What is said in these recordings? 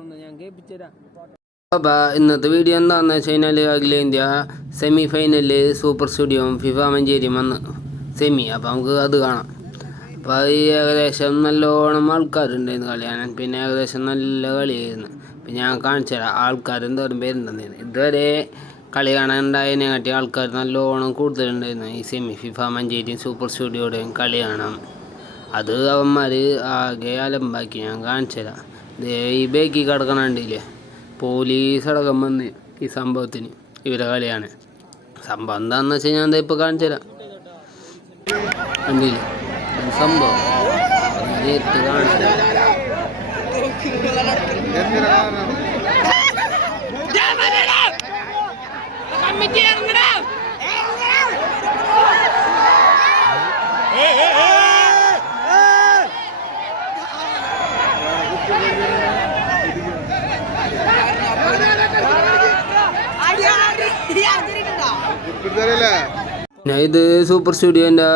ഉണ്ട് ഞാൻ ഇന്നത്തെ വീഡിയോ എന്താണെന്ന് വെച്ച് കഴിഞ്ഞാൽ അഖിലേന്ത്യ സെമി ഫൈനലിൽ സൂപ്പർ സ്റ്റുഡിയോ ഫിഫ മഞ്ചേരിയും വന്ന്. സെമി അപ്പോൾ നമുക്ക് അത് കാണാം. അപ്പോൾ ഈ ഏകദേശം നല്ലോണം ആൾക്കാരുണ്ടായിരുന്നു കളിയാണ് പിന്നെ ഏകദേശം നല്ല കളിയായിരുന്നു. പിന്നെ ഞാൻ കാണിച്ചു തരാം ആൾക്കാർ എന്തോരം പേരുണ്ടെന്ന് ഇതുവരെ കളി കാണാനുണ്ടായതിനെ കാട്ടി ആൾക്കാർ നല്ലോണം കൂടുതലുണ്ടായിരുന്നു. ഈ സെമി ഫിഫ മഞ്ചേരിയും സൂപ്പർ സ്റ്റുഡിയോയുടെയും കളി കാണാൻ. അത് അവന്മാർ ആകെ അലമ്പാക്കി. ഞാൻ കാണിച്ചു തരാം ദേ ബേക്കി കിടക്കണണ്ടില്ലേ പോലീസ് അടക്കം വന്ന് ഈ സംഭവത്തിന്. ഇവരെ കളിയാണ്. സംഭവം എന്താണെന്ന് വെച്ച് കഴിഞ്ഞാൽ എന്താ ഇപ്പോൾ കാണിച്ചു സംഭവം നേരിട്ട് ഇത് സൂപ്പർ സ്റ്റുഡിയോന്റെ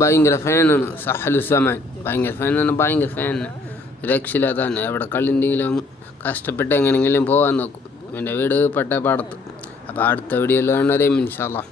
ഭയങ്കര ഫാനാണ്. സഹലുസമാൻ ഭയങ്കര ഫാനാണ് ഭയങ്കര ഫാനാണ്. രക്ഷയില്ലാത്തതാണ് എവിടെ കളി ഉണ്ടെങ്കിലും കഷ്ടപ്പെട്ട് എങ്ങനെയെങ്കിലും പോകാൻ നോക്കും. എന്റെ വീട് പട്ടേപ്പാടത്ത് അപ്പോൾ അടുത്ത വീഡിയോയിൽ കാണാൻ അറിയാം ഇൻഷാല്ലാ